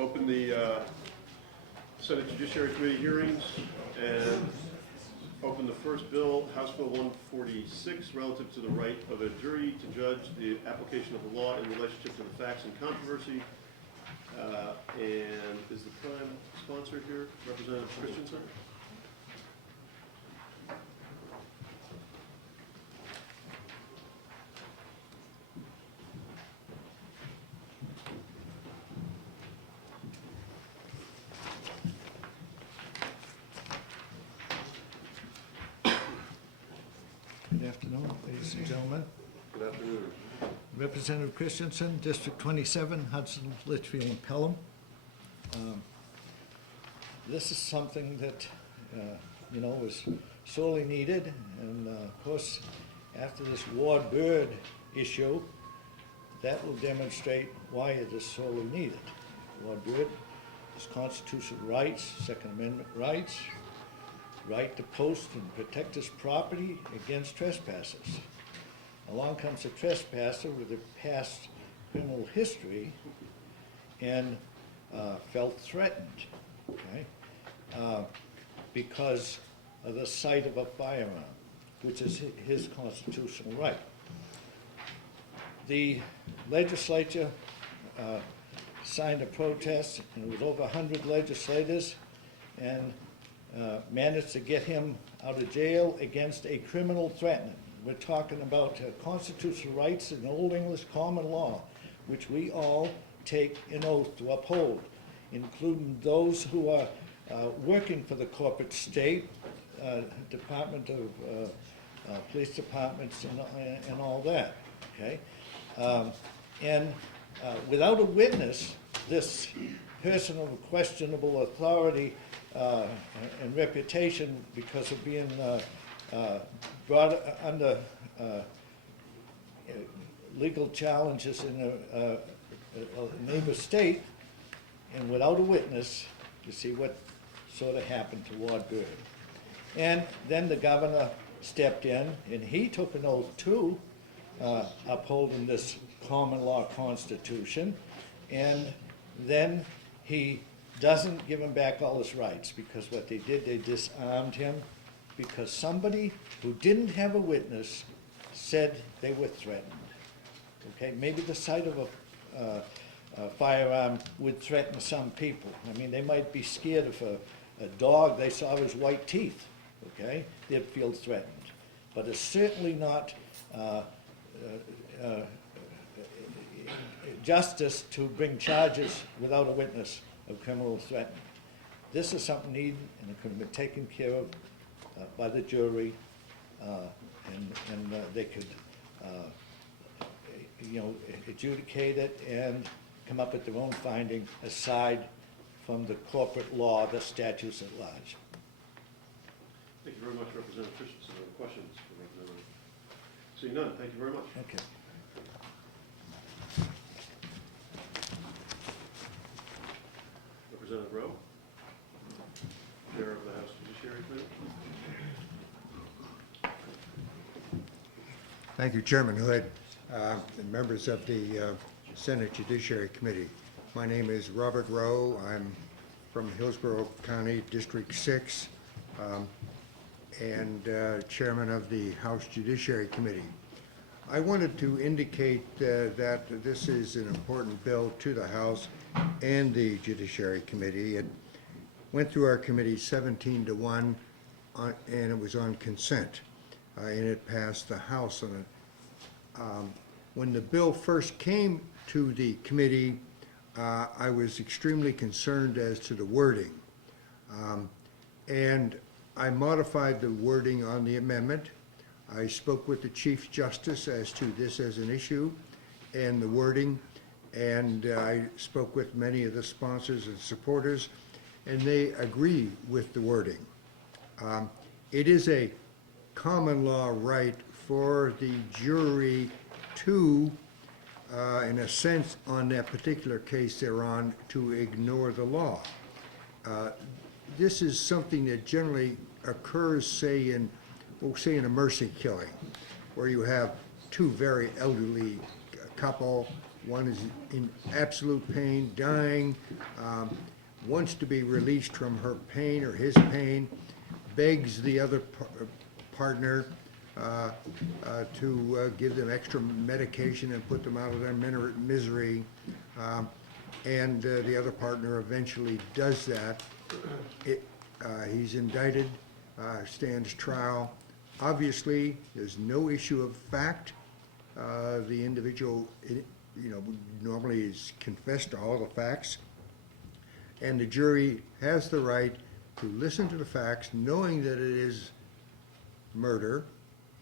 open the Senate Judiciary Committee hearings and open the first bill, House Bill 146, relative to the right of a jury to judge the application of the law in relationship to the facts and controversy. And is the prime sponsor here, Representative Christensen? Good afternoon, ladies and gentlemen. Good afternoon. Representative Christensen, District 27, Hudson, Litchfield, and Pelham. This is something that, was sorely needed, and of course, after this Ward Bird issue, that will demonstrate why it is sorely needed. Ward Bird is constitutional rights, Second Amendment rights, right to post and protect his property against trespassers. Along comes a trespasser with a past criminal history and felt threatened, okay, because of the sight of a firearm, which is his constitutional right. The legislature signed a protest, and it was over 100 legislators, and managed to get him out of jail against a criminal threatening. We're talking about constitutional rights in Old English common law, which we all take an oath to uphold, including those who are working for the corporate state, Department of police departments and all that, okay? Without a witness, this person of questionable authority and reputation, because of being brought under legal challenges in a neighbor state, and without a witness, you see what sort of happened to Ward Bird. And then the governor stepped in, and he took an oath too, upholding this common law constitution, and then he doesn't give him back all his rights, because what they did, they disarmed him, because somebody who didn't have a witness said they were threatened. Okay, maybe the sight of a firearm would threaten some people. I mean, they might be scared if a dog, they saw his white teeth, okay? They'd feel threatened. But it's certainly not justice to bring charges without a witness of criminal threatening. This is something needed, and it could have been taken care of by the jury, and they could, adjudicate it and come up with their own finding aside from the corporate law, the statutes at large. Thank you very much, Representative Christensen. Any questions for Representative? Seeing none, thank you very much. Okay. Representative Rowe, Chair of the House Judiciary Committee. Thank you, Chairman Hood, and members of the Senate Judiciary Committee. My name is Robert Rowe. I'm from Hillsborough County, District 6, and Chairman of the House Judiciary Committee. I wanted to indicate that this is an important bill to the House and the Judiciary Committee. It went through our committee 17-1, and it was on consent, and it passed the House on it. When the bill first came to the committee, I was extremely concerned as to the wording, and I modified the wording on the amendment. I spoke with the Chief Justice as to this as an issue and the wording, and I spoke with many of the sponsors and supporters, and they agree with the wording. It is a common law right for the jury to, in a sense, on that particular case they're on, to ignore the law. This is something that generally occurs, say in a mercy killing, where you have two very elderly couple, one is in absolute pain, dying, wants to be released from her pain or his pain, begs the other partner to give them extra medication and put them out of their misery, and the other partner eventually does that. He's indicted, stands trial. Obviously, there's no issue of fact. The individual, normally is confessed to all the facts, and the jury has the right to listen to the facts, knowing that it is murder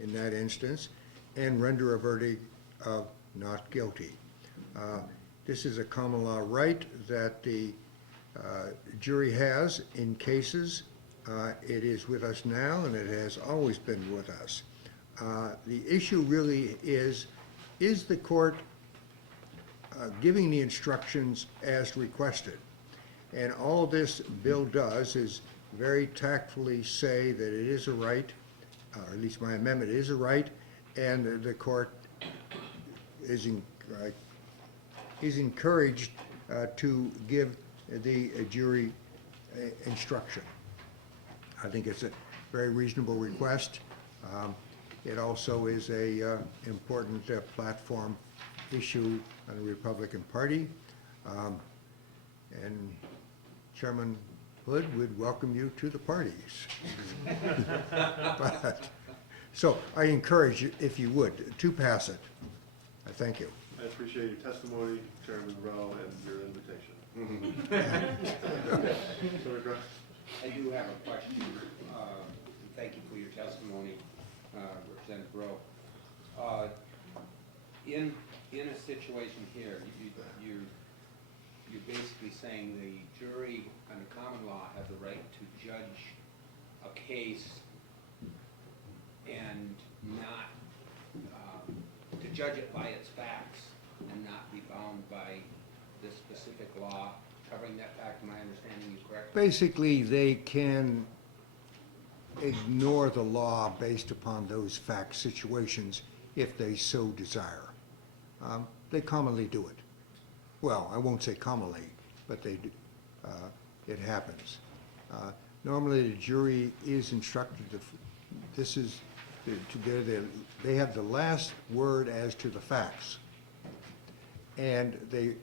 in that instance, and render a verdict of not guilty. This is a common law right that the jury has in cases. It is with us now, and it has always been with us. The issue really is the court giving the instructions as requested? And all this bill does is very tactfully say that it is a right, or at least my amendment is a right, and the court is encouraged to give the jury instruction. I think it's a very reasonable request. It also is a important platform issue on the Republican Party. And Chairman Hood would welcome you to the parties. So I encourage you, if you would, to pass it. I thank you. I appreciate your testimony, Chairman Rowe, and your invitation. I do have a question. Thank you for your testimony, Representative Rowe. In a situation here, you're basically saying the jury under common law have the right to judge a case and not to judge it by its facts and not be bound by this specific law covering that fact. Am I understanding you correctly? Basically, they can ignore the law based upon those fact situations if they so desire. They commonly do it. Well, I won't say commonly, but they do. It happens. Normally, the jury is instructed they have the last word as to the facts, and they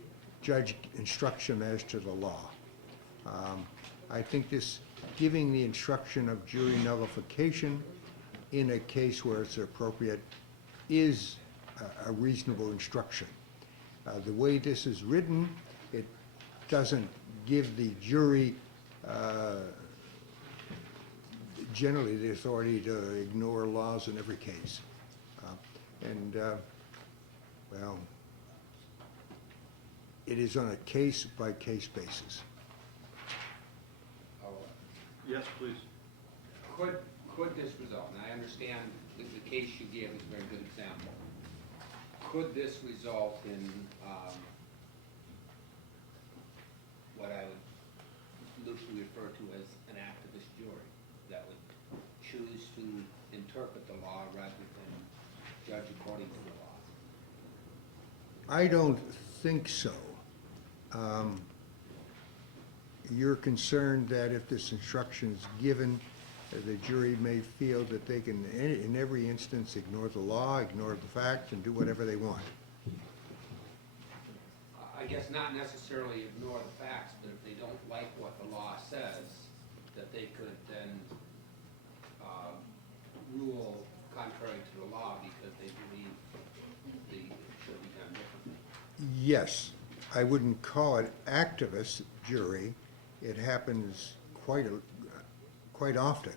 judge instruction as to the law. I think this giving the instruction of jury nullification in a case where it's appropriate is a reasonable instruction. The way this is written, it doesn't give the jury generally the authority to ignore laws in every case. Well, it is on a case-by-case basis. Yes, please. Could this result, and I understand that the case you gave is a very good example, could this result in what I would loosely refer to as an activist jury that would choose to interpret the law rather than judge according to the law? I don't think so. You're concerned that if this instruction is given, the jury may feel that they can, in every instance, ignore the law, ignore the facts, and do whatever they want. I guess not necessarily ignore the facts, but if they don't like what the law says, that they could then rule contrary to the law because they believe it should be done differently. Yes, I wouldn't call it activist jury. It happens quite often.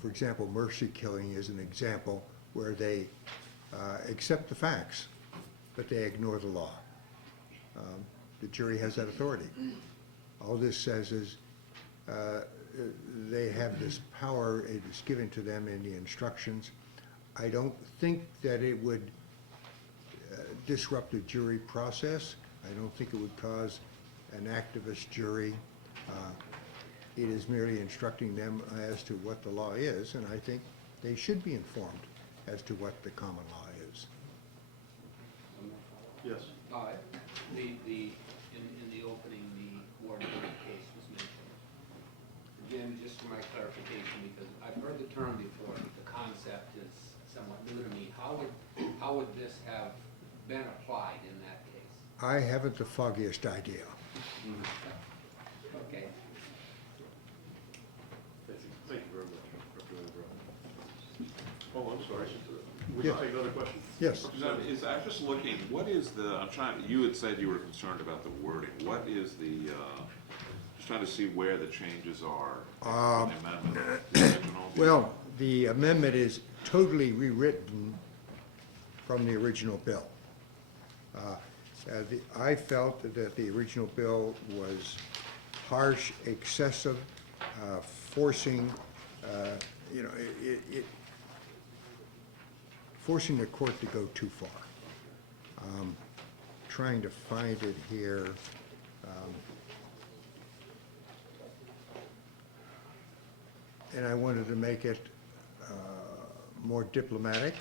For example, mercy killing is an example where they accept the facts, but they ignore the law. The jury has that authority. All this says is they have this power, it is given to them in the instructions. I don't think that it would disrupt the jury process. I don't think it would cause an activist jury. It is merely instructing them as to what the law is, and I think they should be informed as to what the common law is. Yes. In the opening, the Ward Bird case was mentioned. Again, just for my clarification, because I've heard the term before, but the concept is somewhat new to me. How would this have been applied in that case? I haven't the foggiest idea. Okay. Thank you very much, Representative Rowe. Oh, I'm sorry. Would Yeah. you take another question? Yes. I'm just looking, what is the, you had said you were concerned about the wording. What is the, just trying to see where the changes are in the amendment. The original. Well, the amendment is totally rewritten from the original bill. I felt that the original bill was harsh, excessive, forcing, forcing the court to go too far. Trying to find it here. And I wanted to make it more diplomatic,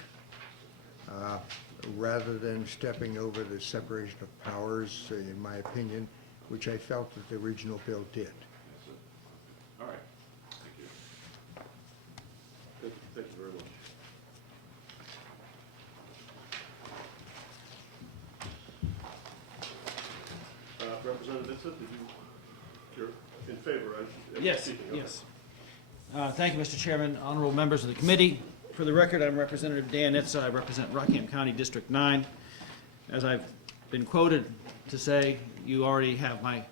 rather than stepping over the separation of powers, in my opinion, which I felt that the original bill did. All right, thank you. Thank you very much. Representative Vincent, you're in favor, right? Yes, Speaking, okay. yes. Thank you, Mr. Chairman, honorable members of the committee. For the record, I'm Representative Dan Itza. I represent Rockingham County District 9. As I've been quoted to say, you already have my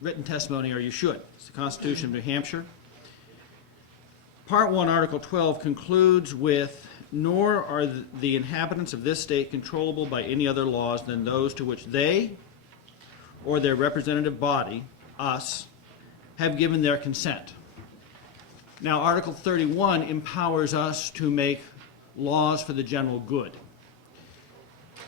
written testimony, or you should. It's the Constitution of New Hampshire. Part 1, Article 12 concludes with, "Nor are the inhabitants of this state controllable by any other laws than those to which they or their representative body, us, have given their consent." Now, Article 31 empowers us to make laws for the general good.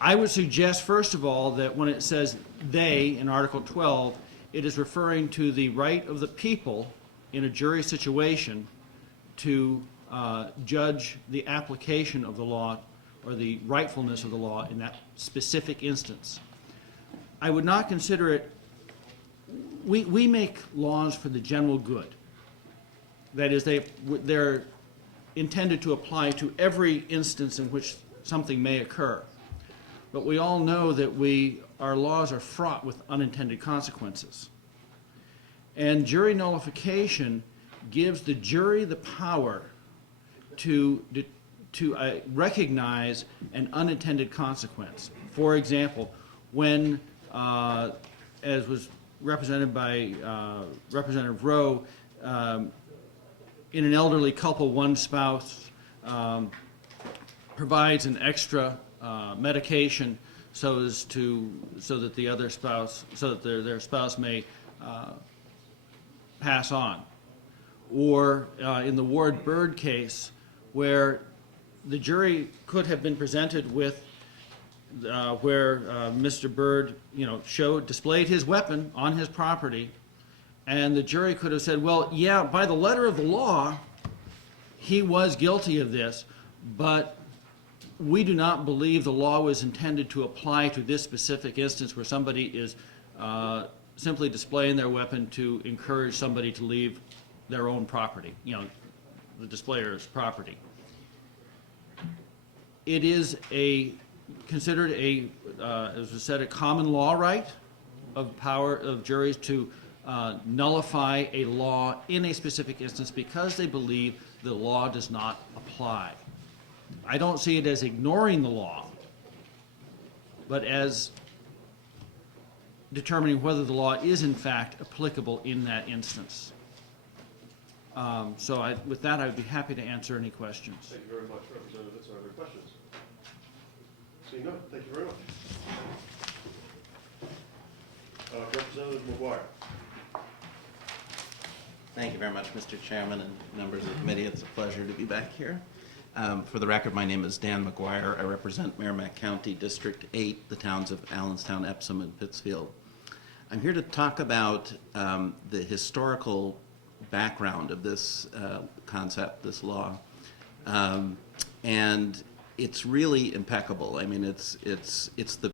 I would suggest, first of all, that when it says "they" in Article 12, it is referring to the right of the people in a jury situation to judge the application of the law or the rightfulness of the law in that specific instance. I would not consider it, we make laws for the general good. That is, they're intended to apply to every instance in which something may occur. But we all know that our laws are fraught with unintended consequences. And jury nullification gives the jury the power to recognize an unintended consequence. For example, when, as was represented by Representative Rowe, in an elderly couple, one spouse provides an extra medication so that the other spouse, so that their spouse may pass on. Or in the Ward Bird case, where the jury could have been presented with where Mr. Bird, displayed his weapon on his property, and the jury could have said, well, yeah, by the letter of the law, he was guilty of this, but we do not believe the law was intended to apply to this specific instance where somebody is simply displaying their weapon to encourage somebody to leave their own property, the displayer's property. It is considered as was said, a common law right of power of juries to nullify a law in a specific instance because they believe the law does not apply. I don't see it as ignoring the law, but as determining whether the law is in fact applicable in that instance. With that, I would be happy to answer any questions. Thank you very much, Representative Vitz. Are there questions? Seeing none, thank you very much. Representative McGuire. Thank you very much, Mr. Chairman and members of the committee. It's a pleasure to be back here. For the record, my name is Dan McGuire. I represent Merrimack County District 8, the towns of Allenstown, Epsom, and Pittsfield. I'm here to talk about the historical background of this concept, this law. And it's really impeccable. I mean, it's the